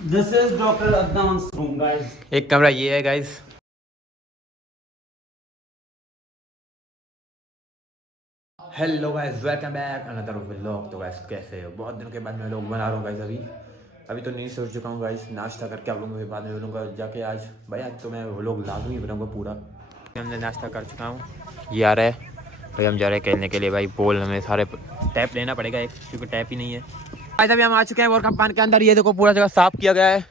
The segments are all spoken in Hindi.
This is Dr. Adnan's room, guys. एक कमरा ये है guys. Hello guys, welcome back another vlog. तो गाइस कैसे हो? बहुत दिनों के बाद मैं व्लॉग बना रहा हूँ गाइस। अभी तो नहीं सोच चुका हूँ गाइस, नाश्ता करके आप लोगों के बाद में बोलूँगा जाके आज भाई। आज तो मैं व्लॉग लाजमी बनाऊँगा पूरा। हमने नाश्ता कर चुका हूँ, ये आ रहा है भाई। हम जा रहे हैं खेलने के लिए भाई। बॉल हमें सारे टैप लेना पड़ेगा एक, क्योंकि टैप ही नहीं है गाइस। अभी हम आ चुके हैं वर्ल्ड कप पान के अंदर। ये देखो पूरा जगह साफ किया गया है।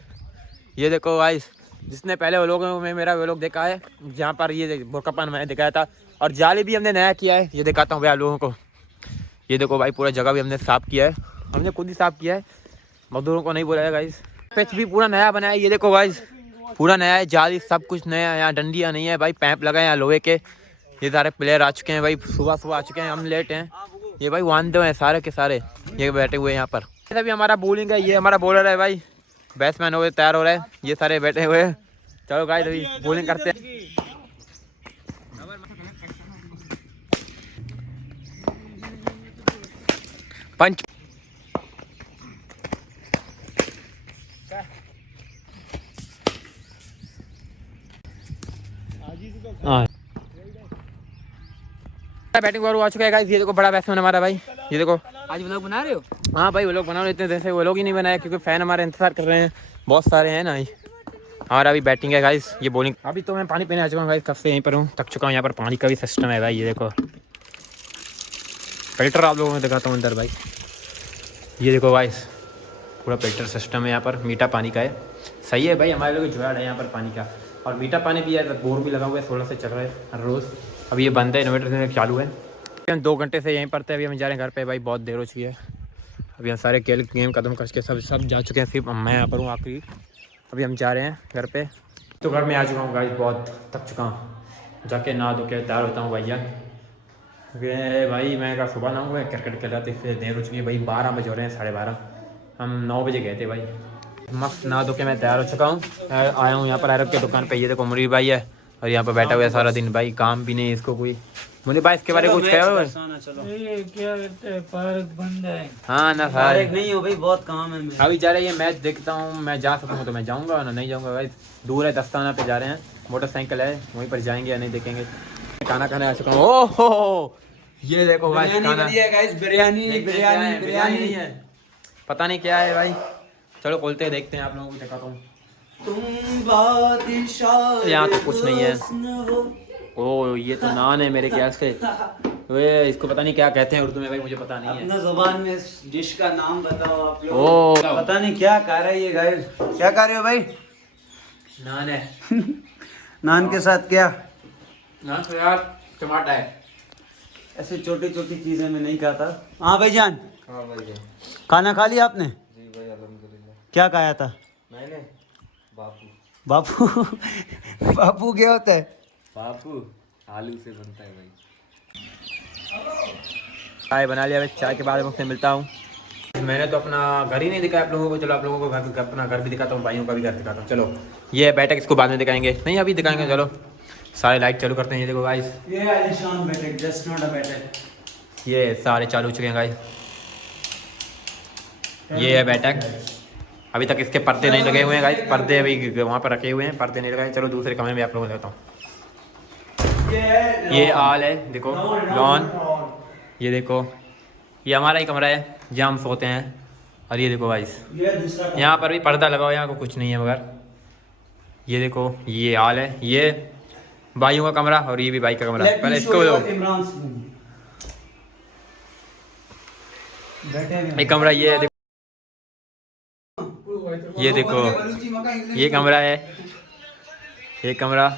ये देखो गाइस, जिसने पहले व्लॉग में मेरा व्लॉग देखा है, जहाँ पर ये बुर्का पान मैंने दिखाया था, और जाली भी हमने नया किया है। ये दिखाता हूँ भाई आप लोगों को। ये देखो भाई, पूरा जगह भी हमने साफ किया है, हमने खुद ही साफ किया है, मजदूरों को नहीं बोला है गाइस। पिच भी पूरा नया बना है। ये देखो गाइस, पूरा नया है, जाली सब कुछ नया है। यहाँ डंडियाँ नहीं है भाई, पैप लगा है यहाँ लोहे के। ये सारे प्लेयर आ चुके हैं भाई, सुबह आ चुके हैं, हम लेट हैं। ये भाई वांदे हैं सारे के सारे, ये बैठे हुए हैं यहाँ पर। अभी हमारा बॉलिंग है, ये हमारा बॉलर है भाई, बैट्समैन हो गए तैयार हो रहे हैं, ये सारे बैठे हुए हैं। चलो गाइस अभी बॉलिंग करते हैं। पंच बैटिंग पर आ चुका है गाइस। ये देखो बड़ा बैट्समैन हमारा भाई, ये देखो। आज व्लॉग बना रहे हो? हाँ भाई, वो लोग बना रहे, इतने दिन से वो लोग ही नहीं बनाया, क्योंकि फैन हमारे इंतजार कर रहे हैं, बहुत सारे हैं ना। हमारा अभी बैटिंग है गाइस, ये बॉलिंग। अभी तो मैं पानी पीने आ चुका हूँ गाइस, कब से यहीं पर हूँ, थक चुका हूँ। यहाँ पर पानी का भी सिस्टम है भाई, ये देखो फिल्टर आप लोगों को दिखाता हूँ अंदर भाई। ये देखो गाइस, पूरा फिल्टर सिस्टम है यहाँ पर, मीठा पानी का है। सही है भाई, हमारे लोग जुगाड़ है यहाँ पर पानी का। और मीठा पानी भी है, बोर भी लगा हुआ है, 16 से चल रहा है हर रोज़। अभी ये बंद है, इन्वर्टर चालू है। हम 2 घंटे से यहीं पर थे, अभी हम जा रहे हैं घर पे भाई, बहुत देर हो चुकी है। अभी हम सारे खेल गेम खत्म करके सब जा चुके हैं, सिर्फ मैं यहाँ पर हूँ आखिरी। अभी हम जा रहे हैं घर पे। तो घर में आ चुका हूँ गाइस, बहुत थक चुका हूँ। जाके नहा धो के तैयार होता हूँ भैया। भाई मैं कहा सुबह नहाऊँगा, क्रिकेट खेला तो इससे देर हो चुकी है भाई। 12 बजे हो रहे हैं, 12:30। हम 9 बजे गए थे भाई। मस्त नहा धो के मैं तैयार हो चुका हूँ, आया हूँ यहाँ पर अरब की दुकान पे। ये देखो मुनीर भाई है, और यहाँ पर बैठा हुआ है सारा दिन भाई, काम भी नहीं इसको कोई। मुनीर भाई इसके बारे में कुछ कहो। ये क्या करते हैं, पार्क बंद है। हाँ ना पार्क नहीं हो भाई, बहुत काम है। अभी जा रहे हैं, मैच देखता हूँ, मैं जा सकूँ तो मैं जाऊँगा, ना नहीं जाऊँगा भाई। दूर है, दस्ताना पे जा रहे हैं, मोटरसाइकिल है, वहीं पर जाएंगे या नहीं देखेंगे। खाना खाने आ चुका हूँ। ओहो ये देखो भाई, खाना बिरयानी है, पता नहीं क्या है भाई। चलो खोलते हैं, देखते हैं, आप लोगों को दिखाता हूँ। यहाँ तो कुछ नहीं है। ओ ये तो नान है मेरे ख्याल से। वे इसको पता नहीं क्या कहते हैं उर्दू में भाई, मुझे पता नहीं है। अपना जुबान में इस डिश का नाम बताओ आप लोग। ओ पता नहीं क्या खा रहे ये गाइस, क्या खा रहे हो भाई? नान है। नान के साथ क्या? नान तो यार टमाटर है। ऐसे छोटी छोटी चीजें मैं नहीं खाता। हाँ भाईजान, हाँ भाई खाना खा लिया आपने? जी भाई अल्हम्दुलिल्लाह। क्या खाया था? मैंने बापू। बापू बापू क्या होता है? बापू आलू से बनता है भाई। चाय बना लिया भाई, चाय के बाद मुझसे मिलता हूँ। मैंने तो अपना घर ही नहीं दिखाया आप लोगों को। चलो आप लोगों को घर, अपना घर भी दिखाता हूँ, भाइयों का भी घर दिखाता हूँ। चलो ये बैठक इसको बाद में दिखाएंगे, नहीं अभी दिखाएंगे। चलो सारे लाइट चालू करते हैं। ये देखो गाइस, ये आलिशान बैठक, जस्ट नॉट अ बैठक। ये सारे चालू हो चुके हैं गाइस। ये है बैठक, अभी तक इसके पर्दे नहीं लगे हुए हैं गाइस। पर्दे अभी वहाँ पर रखे हुए हैं, पर्दे नहीं लगाए। चलो दूसरे कमरे में आप लोगों को देता हूँ। ये आल है, देखो लॉन। ये देखो ये हमारा ही कमरा है जहाँ हम सोते हैं। और ये देखो गाइस, यहाँ पर भी पर्दा लगा हुआ है, यहाँ को कुछ नहीं है मगर। ये देखो ये हाल है, ये भाइयों का कमरा, और ये भी भाई का कमरा। पहले इसको लो, एक कमरा ये है, ये देखो ये कमरा है, ये कमरा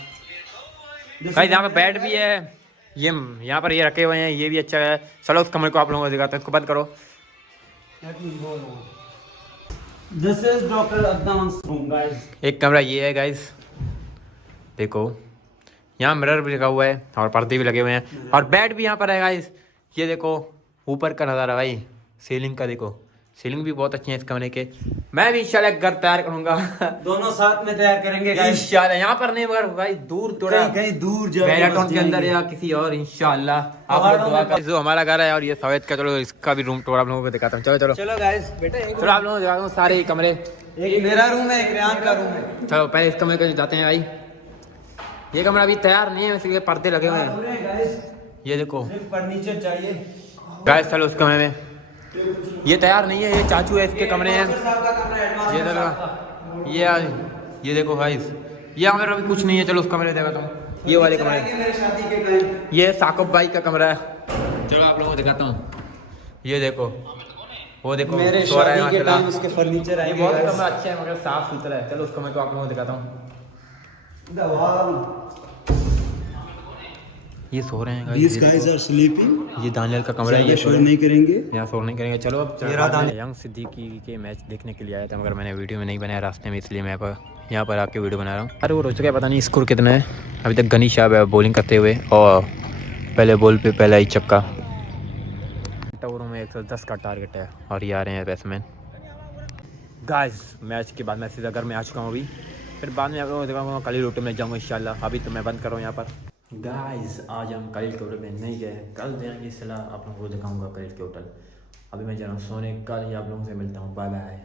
गाइस। यहाँ पे बेड भी है, ये यहाँ पर ये रखे हुए हैं, ये भी अच्छा है। चलो उस कमरे को आप लोगों को दिखाते हैं, इसको बंद करो। This is Dr. Adnan's room, guys. एक कमरा ये है गाइस, देखो यहाँ मिरर भी लगा हुआ है, और पर्दे भी लगे हुए हैं, और बेड भी यहाँ पर है गाइस। ये देखो ऊपर का नज़ारा भाई, सीलिंग का देखो, सीलिंग भी बहुत अच्छे हैं इस कमरे के। मैं भी इंशाल्लाह घर तैयार करूंगा। दोनों साथ में तैयार करेंगे गाइस। इंशाल्लाह यहाँ पर नहीं मगर भाई दूर थोड़ा कहीं दूर जाके मैराथन बस के अंदर जाएंगे। या किसी और इंशाल्लाह आप लोग दुआ करें। जो हमारा घर है और ये सवेद का, चलो इसका भी रूम टूर आप लोगों को दिखाता हूँ। चलो चलो चलो गाइस बेटा चलो आप लोगों को दिखाता हूँ सारे ही कमरे। एक मेरा रूम है, एक रेहान का रूम है। चलो पहले इस कमरे को जाते हैं भाई। ये कमरा अभी तैयार नहीं है, इसलिए पर्दे लगे हुए हैं। गाइस ये देखो फर्नीचर चाहिए गाइस। चलो उस कमरे में, ये तैयार नहीं है, ये चाचू है इसके कमरे हैं। ये देखो ये देखो गाइस, ये हमारे अभी कुछ नहीं है। चलो उस कमरे दिखाता हूँ, ये वाले कमरे। मेरे शादी के टाइम ये साकुब भाई का कमरा है। चलो आप लोगों को दिखाता हूँ। ये देखो, वो देखो मेरे सो रहा है शादी के माशाल्लाह। टाइम इसके फर्नीचर ये आएंगे बहुत गाइस। कमरा अच्छा है मगर साफ सुथरा है। चलो उस कमरे को आप लोगों को दिखाता हूँ। ये सो रहे हैं These guys are sleeping. ये दानियल का कमरा है। ये शोर नहीं करेंगे। यहाँ शोर नहीं करेंगे। चलो अब ये रहा दानियल। यंग सिद्दीकी के मैच देखने के लिए आया था मगर मैंने वीडियो में नहीं बनाया रास्ते में, इसलिए मैं यहाँ पर आके वीडियो बना रहा हूँ। अरे वो हो चुका है, पता नहीं स्कोर कितना है। अभी तक गनी शाह है बॉलिंग करते हुए और पहले बॉल पे पहला ही चक्का। ओवरों में 110 का टारगेट है और ये आ रहे हैं बैट्समैन। गाइस मैच के बाद मैं सीधा घर में आ चुका हूँ अभी, फिर बाद में आप लोगों को दिखाऊंगा। कल रोटे में जाऊँगा इंशाल्लाह। अभी तो मैं बंद कर रहा हूँ यहाँ पर। गाइस आज हम कल के होटल में नहीं गए, कल जाएंगे सलाह आप लोगों को दिखाऊंगा कल के होटल। अभी मैं जा रहा हूँ सोने, कल ही आप लोगों से मिलता हूँ। Bye bye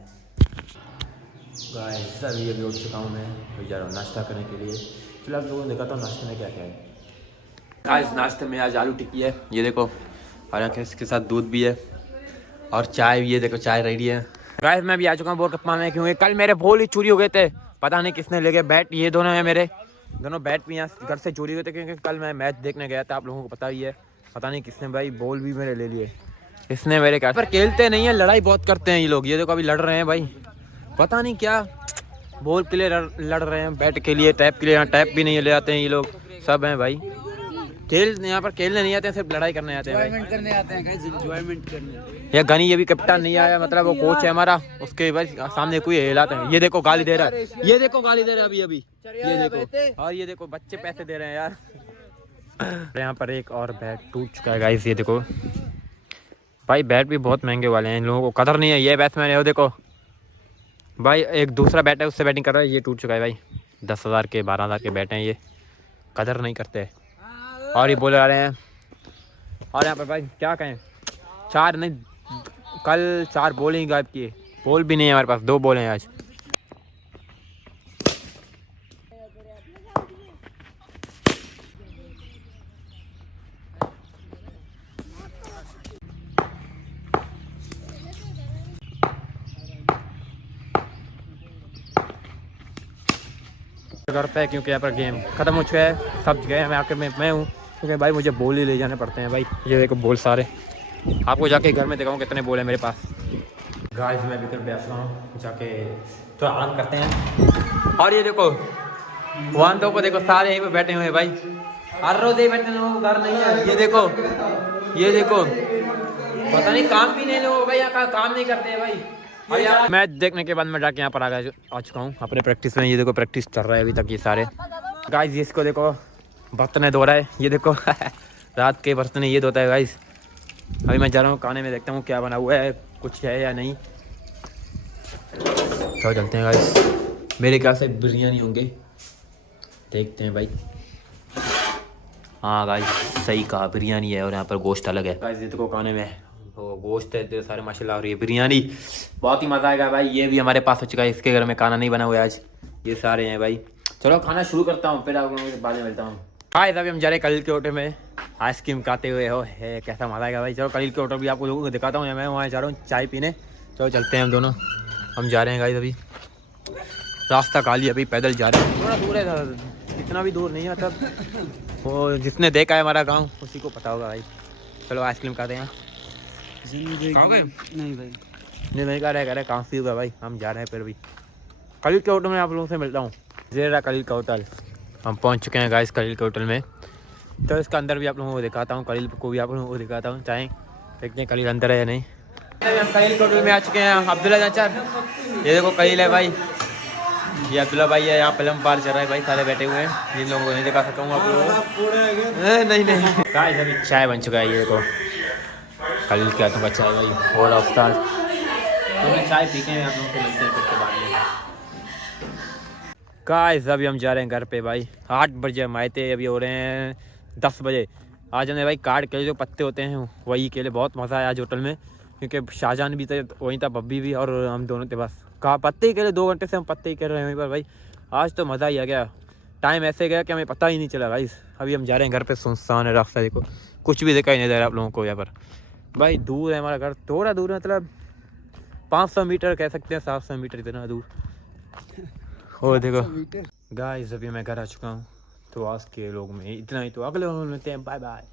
guys. अभी उठ चुका हूँ मैं, अभी जा रहा हूँ नाश्ता करने के लिए। चलो आप लोगों को दिखाता हूँ नाश्ते में क्या क्या है। गाइस नाश्ते में आज आलू टिक्की है, ये देखो, और यहाँ इसके साथ दूध भी है और चाय भी, ये देखो चाय रेडी है। गाइस मैं भी आ चुका हूँ बोल कप्पा में, क्योंकि कल मेरे बॉल ही चोरी हो गए थे, पता नहीं किसने ले गए। बैट ये दोनों है मेरे, दोनों बैट भी यहाँ घर से चोरी हुए थे, क्योंकि कल मैं मैच देखने गया था, आप लोगों को पता ही है। पता नहीं किसने भाई बॉल भी मेरे ले लिए, इसने मेरे पर खेलते नहीं है, लड़ाई बहुत करते हैं ये लोग। ये देखो अभी लड़ रहे हैं भाई, पता नहीं क्या बॉल के लिए लड़ रहे हैं, बैट के लिए, टैप के लिए। यहाँ टैप भी नहीं ले आते हैं ये लोग, सब हैं भाई। खेल यहाँ पर खेलने नहीं आते हैं, सिर्फ लड़ाई करने आते हैं भाई। करने आते हैं गाइस, एंजॉयमेंट करने। ये गनी ये भी कप्तान नहीं आया, मतलब वो कोच है हमारा, उसके भाई सामने कोई हिलाते हैं। ये देखो गाली दे रहा है, ये देखो गाली दे रहा है अभी ये देखो। और ये देखो बच्चे पैसे दे रहे हैं यार। यहाँ पर एक और बैट टूट चुका है गाइस, ये देखो भाई। बैट भी बहुत महंगे वाले हैं, इन लोगों को कदर नहीं है। ये बैट्समैन है वो देखो भाई, एक दूसरा बैट है उससे बैटिंग कर रहा है, ये टूट चुका है भाई। 10,000 के 12,000 के बैट हैं, ये कदर नहीं करते। और ये बोले आ रहे हैं, और यहाँ पर भाई क्या कहें, 4 नहीं, कल 4 बॉल ही गायब किए। बॉल भी नहीं है हमारे पास, 2 बॉल हैं आज। करता है क्योंकि यहाँ पर गेम खत्म हो चुका है, सब गए हैं, मैं आके मैं हूँ, क्योंकि भाई मुझे बॉल ही ले जाने पड़ते हैं भाई। ये देखो बॉल सारे, आपको जाके घर में दिखाऊँ कितने बॉल है मेरे पास। गाइस मैं विकेट बैठ रहा हूँ, जाके तो आराम करते हैं। और ये देखो वहाँ तो को देखो, सारे यहीं पे बैठे हुए हैं भाई, हर रोज ही बैठे लोग, घर नहीं है। ये देखो पता नहीं काम भी नहीं लोग भाई, यहाँ काम नहीं करते हैं भाई। और यार मैच देखने के बाद मैं जाके यहाँ पर आ चुका हूँ अपने प्रैक्टिस में। ये देखो प्रैक्टिस चल रहा है अभी तक ये सारे। गाइस इसको देखो बर्तन धो रहा है, ये देखो रात के बर्तन ये धोता है गाइस। अभी मैं जा रहा हूँ खाने में, देखता हूँ क्या बना हुआ है, कुछ है या नहीं। तो चलते हैं गाइस, मेरे ख्याल से बिरयानी होंगे, देखते हैं भाई। हाँ गाइस सही कहा, बिरयानी है और यहाँ पर गोश्त अलग है गाइस। ये देखो खाने में वो गोश्त है इतने सारे माशाल्लाह, और ये बिरयानी बहुत ही मज़ा आएगा भाई। ये भी हमारे पास हो चुका है, इसके घर में खाना नहीं बना हुआ है आज, ये सारे हैं भाई। चलो खाना शुरू करता हूँ, फिर आप लोगों के बाद में मिलता हूँ। हाँ अभी हम जा रहे हैं कलील के होटल में आइसक्रीम खाते हुए, हो है कैसा मज़ा आएगा भाई। चलो कलील के होटल भी आपको लोगों को दिखाता हूँ, मैं वहाँ जा रहा हूँ चाय पीने। चलो चलते हैं हम दोनों, हम जा रहे हैं गाइस। अभी रास्ता खाली, अभी पैदल जा रहे हैं, थोड़ा दूर है, इतना भी दूर नहीं है, मतलब वो जिसने देखा है हमारा गाँव उसी को पता होगा भाई। चलो आइसक्रीम खाते हैं। कहाँ गए? नहीं भाई नहीं कह रहे काफ़ी हुआ भाई, हम जा रहे हैं। फिर भी कलील के होटल में आप लोगों से मिलता हूँ। ज़ेरा कलील का होटल, हम पहुँच चुके हैं गाइस कलील के होटल में। तो इसका अंदर भी आप लोगों को दिखाता हूँ, कलील को भी आप लोगों को दिखाता हूँ, चाहे देखते हैं कलील अंदर है या नहीं। हम कलील के होटल में आ चुके हैं। अब्दुल्ला चाचा, ये देखो कलील है भाई, ये अब्दुल्ला भाई है, यहाँ फिल्म पार चल रहा है भाई, सारे बैठे हुए हैं, जिन लोगों को नहीं दिखा सकता हूँ आप लोगों को। नहीं गाइस अभी चाय बन चुका है, ये देखो कलील के हाथों का चाय भाई। और अफ्तार तो मैं चाय पी के आप लोगों से मिलते हैं फिर के बाद में। गाइस अभी हम जा रहे हैं घर पे भाई। 8 बजे हम आए थे, अभी हो रहे हैं 10 बजे। आज हमने भाई कार्ड के जो पत्ते होते हैं वही केले, बहुत मज़ा आया आज होटल में, क्योंकि शाहजहान भी थे वहीं था, बब्बी भी, और हम दोनों थे। बस कहा पत्ते ही केले, 2 घंटे से हम पत्ते ही कर रहे हैं वहीं पर भाई। आज तो मज़ा ही आ गया, टाइम ऐसे गया कि हमें पता ही नहीं चला भाई। अभी हम जा रहे हैं घर पे, सुनसान है रास्ता, देखो कुछ भी दिखाई नहीं दे रहा आप लोगों को यहाँ पर भाई। दूर है हमारा घर, थोड़ा दूर है, मतलब 500 मीटर कह सकते हैं, 700 मीटर इतना दूर। और देखो गाइस अभी मैं घर आ चुका हूँ, तो आज के लोग में इतना ही, तो अगले लोग मिलते हैं, बाय बाय।